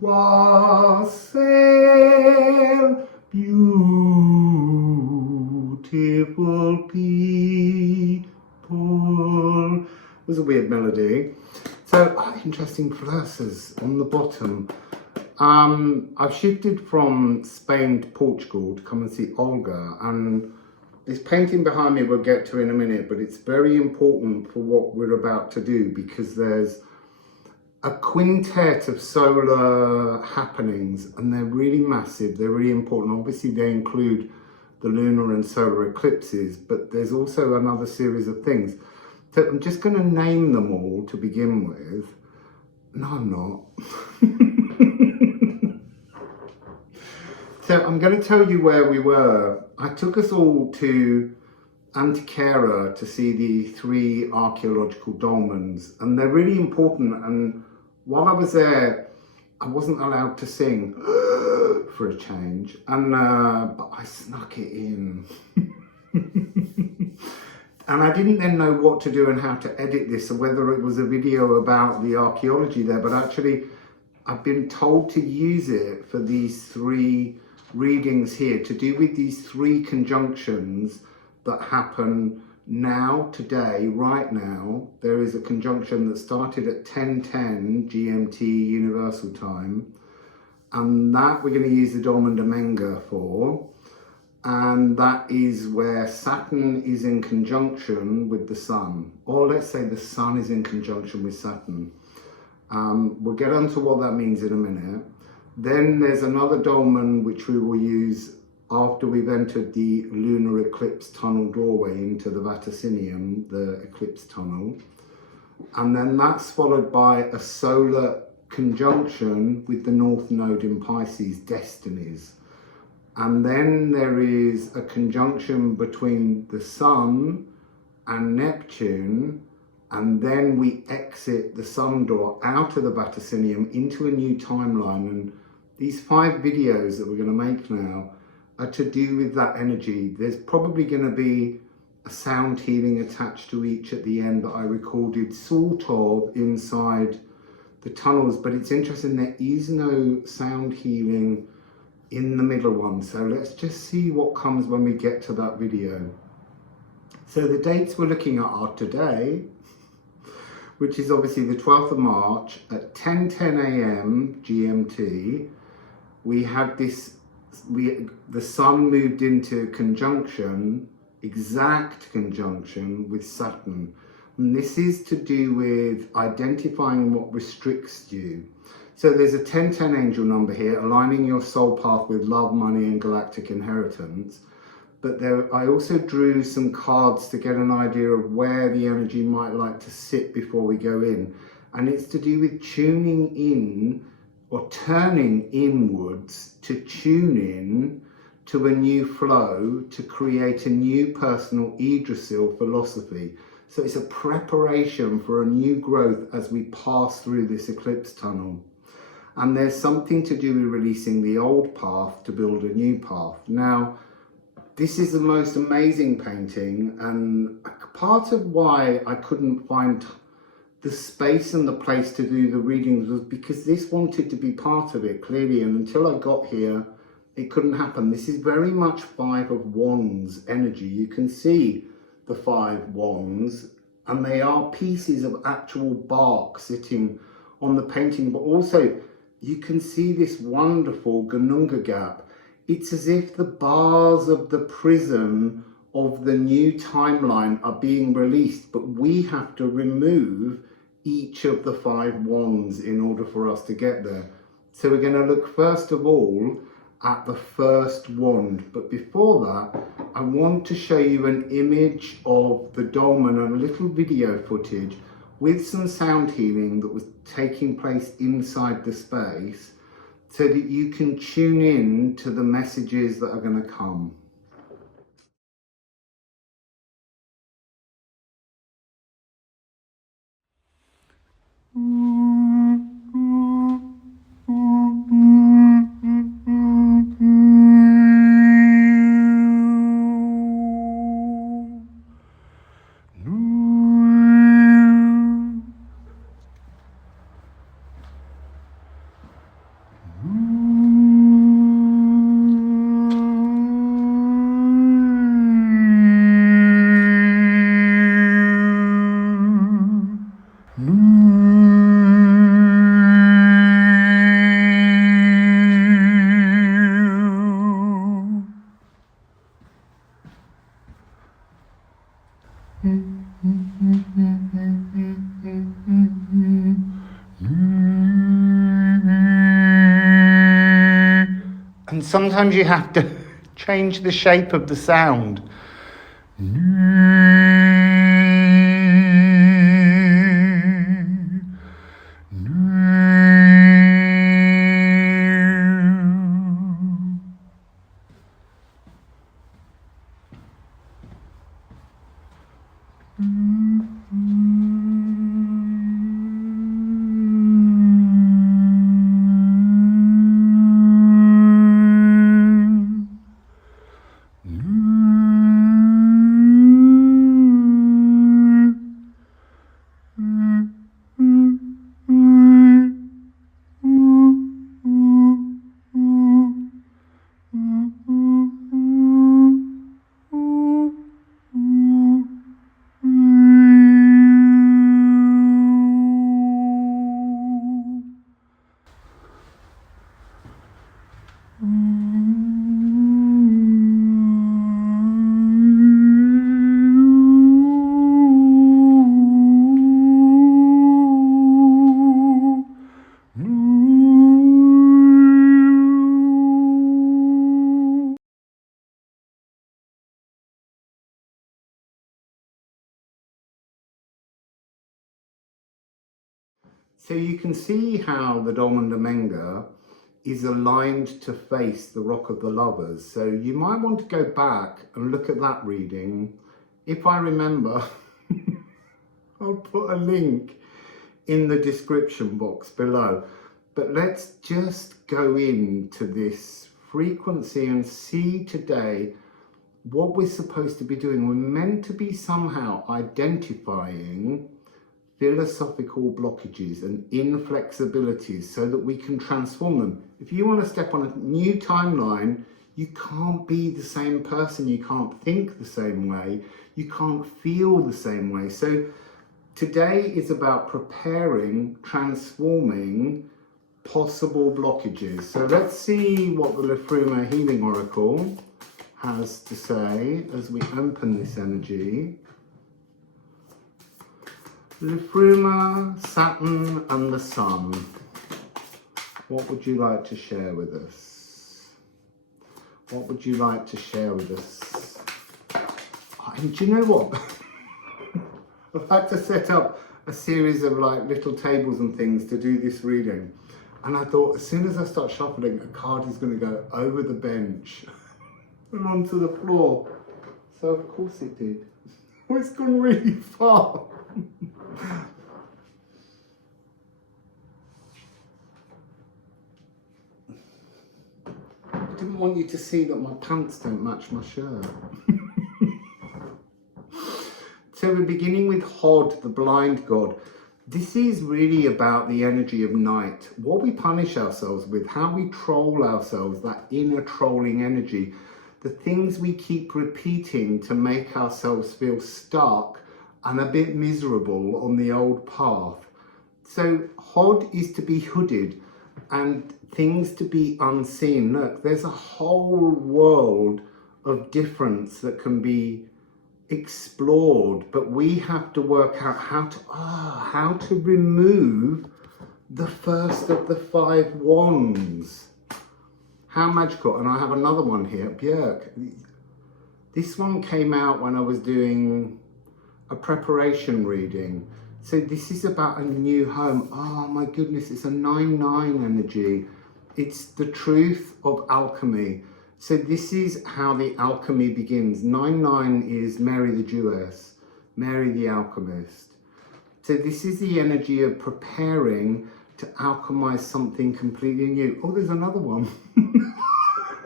Wassail, beautiful people. It was a weird melody. So, interesting verses on the bottom. I've shifted from Spain to Portugal to come and see Olga, and this painting behind me we'll get to in a minute, but it's very important for what we're about to do because there's a quintet of solar happenings and they're really massive, they're really important. Obviously they include the lunar and solar eclipses, but there's also another series of things. So I'm just going to name them all to begin with. No, I'm not. So I'm going to tell you where we were. I took us all to Antequera to see the 3 archaeological dolmens, and they're really important. And while I was there, I wasn't allowed to sing for a change, and but I snuck it in. And I didn't then know what to do and how to edit this, or whether it was a video about the archaeology there, but actually I've been told to use it for these 3 readings here, to do with these 3 conjunctions that happen now, today, right now. There is a conjunction that started at 10:10 GMT Universal Time, and that we're going to use the Dolmen de Menga for, and that is where Saturn is in conjunction with the Sun, or let's say the Sun is in conjunction with Saturn. We'll get onto what that means in a minute. Then there's another dolmen which we will use after we've entered the lunar eclipse tunnel doorway into the Vaticinium, the eclipse tunnel. And then that's followed by a solar conjunction with the North Node in Pisces, Destinies. And then there is a conjunction between the Sun and Neptune, and then we exit the Sun door out of the Vaticinium into a new timeline. And these 5 videos that we're going to make now are to do with that energy. There's probably going to be a sound healing attached to each at the end that I recorded sort of inside the tunnels, but it's interesting, there is no sound healing in the middle one. So let's just see what comes when we get to that video. So the dates we're looking at are today, which is obviously the 12th of March at 10:10 a.m. GMT. We had this, the Sun moved into conjunction, exact conjunction with Saturn. And this is to do with identifying what restricts you. So there's a 1010 angel number here, aligning your soul path with love, money, and galactic inheritance. But there, I also drew some cards to get an idea of where the energy might like to sit before we go in. And it's to do with tuning in, or turning inwards to tune in to a new flow, to create a new personal Yggdrasil philosophy. So it's a preparation for a new growth as we pass through this eclipse tunnel. And there's something to do with releasing the old path to build a new path. Now, this is the most amazing painting, and part of why I couldn't find the space and the place to do the readings was because this wanted to be part of it, clearly, and until I got here, it couldn't happen. This is very much 5 of Wands energy. You can see the 5 wands, and they are pieces of actual bark sitting on the painting, but also you can see this wonderful Gununga gap. It's as if the bars of the prison of the new timeline are being released, but we have to remove each of the 5 wands in order for us to get there. So we're going to look first of all at the first wand, but before that I want to show you an image of the dolmen and a little video footage with some sound healing that was taking place inside the space, so that you can tune in to the messages that are going to come. And sometimes you have to change the shape of the sound. So you can see how the Dolmen is aligned to face the Rock of the Lovers. So you might want to go back and look at that reading. If I remember, I'll put a link in the description box below. But let's just go into this frequency and see today what we're supposed to be doing. We're meant to be somehow identifying philosophical blockages and inflexibilities so that we can transform them. If you want to step on a new timeline, you can't be the same person, you can't think the same way, you can't feel the same way. So today is about preparing, transforming possible blockages. So let's see what the Liffruma Healing Oracle has to say as we open this energy. Liffruma, Saturn and the Sun. What would you like to share with us? What would you like to share with us? And do you know what? I've had to set up a series of like little tables and things to do this reading. And I thought as soon as I start shuffling, a card is going to go over the bench and onto the floor. So of course it did. Oh, it's gone really far. I didn't want you to see that my pants don't match my shirt. So we're beginning with Hod, the blind god. This is really about the energy of night, what we punish ourselves with, how we troll ourselves, that inner trolling energy, the things we keep repeating to make ourselves feel stuck and a bit miserable on the old path. So Hod is to be hooded and things to be unseen. Look, there's a whole world of difference that can be explored, but we have to work out how to remove the first of the 5 wands. How magical. And I have another one here, Björk. This one came out when I was doing a preparation reading. So this is about a new home. Oh my goodness, it's a 9-9 energy. It's the truth of alchemy. So this is how the alchemy begins. 9-9 is Mary the Jewess, Mary the alchemist. So this is the energy of preparing to alchemize something completely new. Oh, there's another one.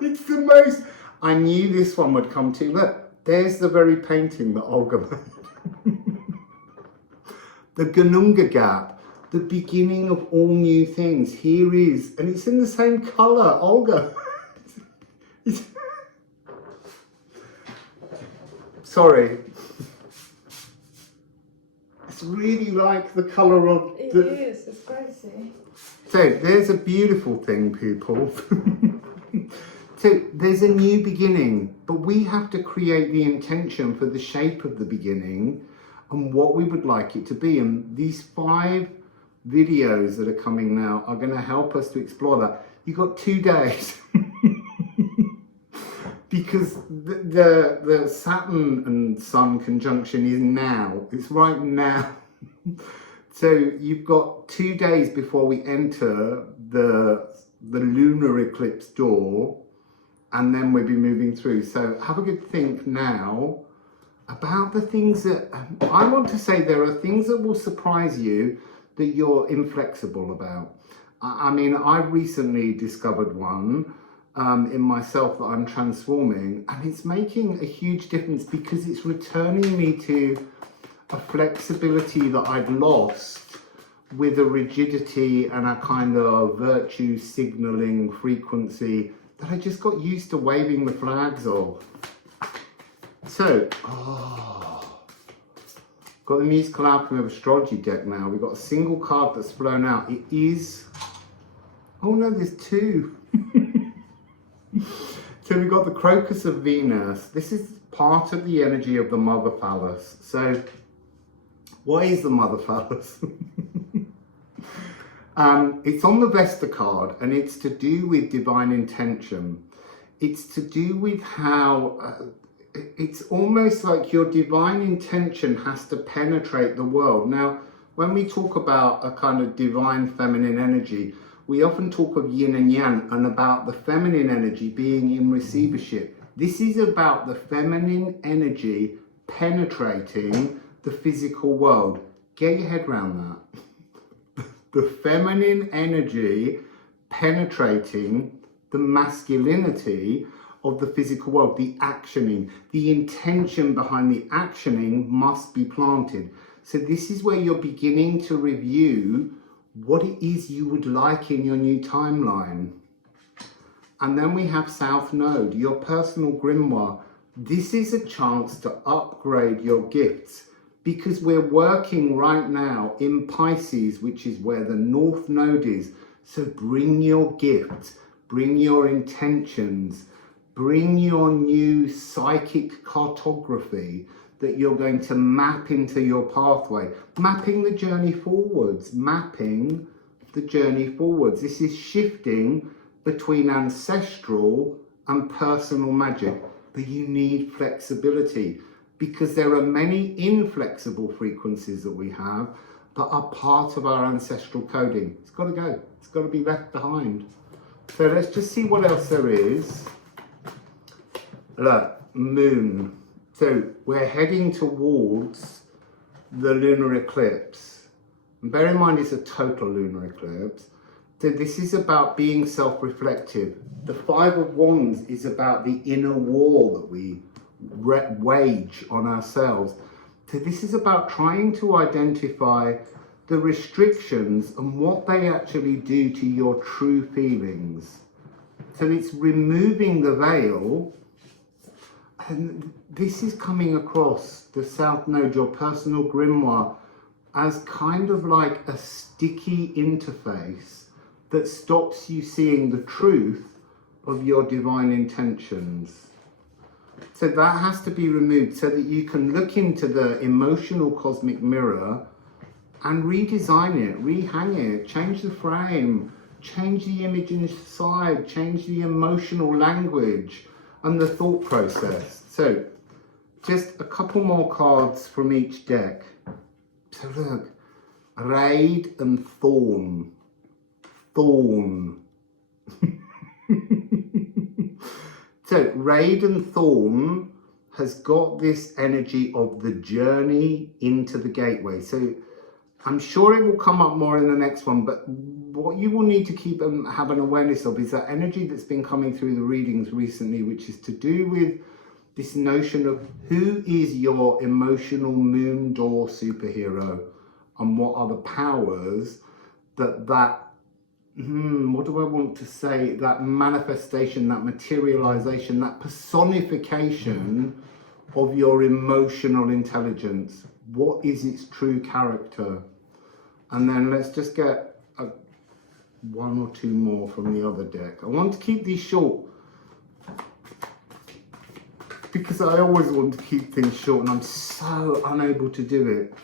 It's the most, I knew this one would come to. Look, there's the very painting that Olga made. The Gununga Gap, the beginning of all new things. Here is, and it's in the same color, Olga. Sorry. It's really like the color of it the... It is, it's crazy. So there's a beautiful thing, people. So there's a new beginning, but we have to create the intention for the shape of the beginning and what we would like it to be. And these 5 videos that are coming now are going to help us to explore that. You've got 2 days. because the Saturn and Sun conjunction is now. It's right now. So you've got 2 days before we enter the lunar eclipse door, and then we'll be moving through. So have a good think now about the things that I want to say. There are things that will surprise you that you're inflexible about. I mean, I recently discovered one in myself that I'm transforming, and it's making a huge difference because it's returning me to a flexibility that I'd lost with a rigidity and a kind of virtue signaling frequency that I just got used to waving the flags of. So, got the Musical Alchemy of Astrology deck now. We've got a single card that's flown out. It is, oh no, there's two. So we've got the Crocus of Venus. This is part of the energy of the Mother Phallus. So, what is the Mother Phallus? It's on the Vesta card, and it's to do with divine intention. It's to do with how it's almost like your divine intention has to penetrate the world. Now, when we talk about a kind of divine feminine energy, we often talk of yin and yang and about the feminine energy being in receivership. This is about the feminine energy penetrating the physical world. Get your head around that. The feminine energy penetrating the masculinity of the physical world, the actioning, the intention behind the actioning must be planted. So this is where you're beginning to review what it is you would like in your new timeline. And then we have South Node, your personal grimoire. This is a chance to upgrade your gifts, because we're working right now in Pisces, which is where the North Node is. So bring your gifts, bring your intentions, bring your new psychic cartography that you're going to map into your pathway. Mapping the journey forwards, mapping the journey forwards. This is shifting between ancestral and personal magic, but you need flexibility, because there are many inflexible frequencies that we have that are part of our ancestral coding. It's got to go. It's got to be left behind. So let's just see what else there is. Look, Moon. So we're heading towards the lunar eclipse. And bear in mind, it's a total lunar eclipse. So this is about being self-reflective. The Five of Wands is about the inner war that we wage on ourselves. So this is about trying to identify the restrictions and what they actually do to your true feelings. So it's removing the veil, and this is coming across the South Node, your personal grimoire, as kind of like a sticky interface that stops you seeing the truth of your divine intentions. So that has to be removed so that you can look into the emotional cosmic mirror and redesign it, rehang it, change the frame, change the image inside, change the emotional language and the thought process. So just a couple more cards from each deck. So look, Raid and Thorn. Thorn. So Raid and Thorn has got this energy of the journey into the gateway. So I'm sure it will come up more in the next one, but what you will need to keep and have an awareness of is that energy that's been coming through the readings recently, which is to do with this notion of who is your emotional moon door superhero and what are the powers that what do I want to say, that manifestation, that materialization, that personification of your emotional intelligence. What is its true character? And then let's just get one or two more from the other deck. I want to keep these short because I always want to keep things short and I'm so unable to do it.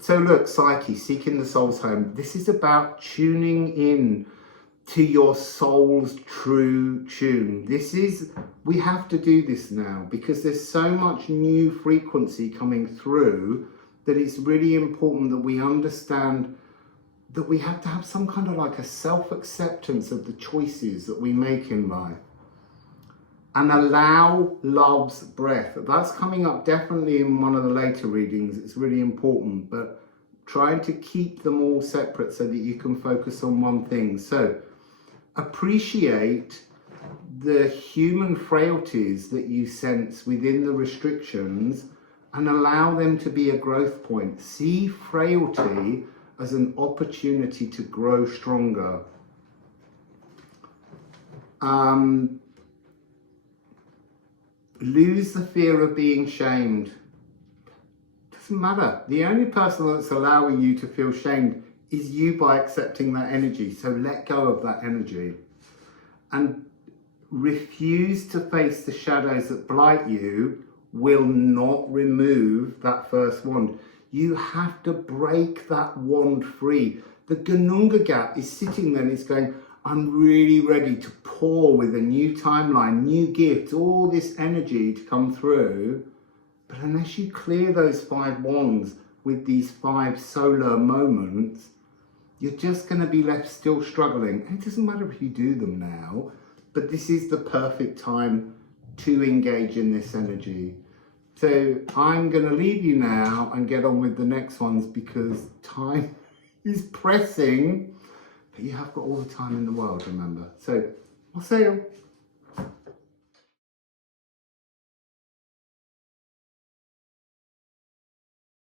So look, Psyche, seeking the soul's home. This is about tuning in to your soul's true tune. We have to do this now because there's so much new frequency coming through that it's really important that we understand that we have to have some kind of like a self-acceptance of the choices that we make in life. And allow love's breath. That's coming up definitely in one of the later readings. It's really important, but trying to keep them all separate so that you can focus on one thing. So appreciate the human frailties that you sense within the restrictions and allow them to be a growth point. See frailty as an opportunity to grow stronger. Lose the fear of being shamed. Doesn't matter. The only person that's allowing you to feel shamed is you by accepting that energy. So let go of that energy. And refuse to face the shadows that blight you will not remove that first wand. You have to break that wand free. The Gununga gap is sitting there and it's going, I'm really ready to pour with a new timeline, new gifts, all this energy to come through. But unless you clear those 5 wands with these 5 solar moments, you're just going to be left still struggling. And it doesn't matter if you do them now, but this is the perfect time to engage in this energy. So I'm going to leave you now and get on with the next ones because time is pressing. But you have got all the time in the world, remember. So, Wassail.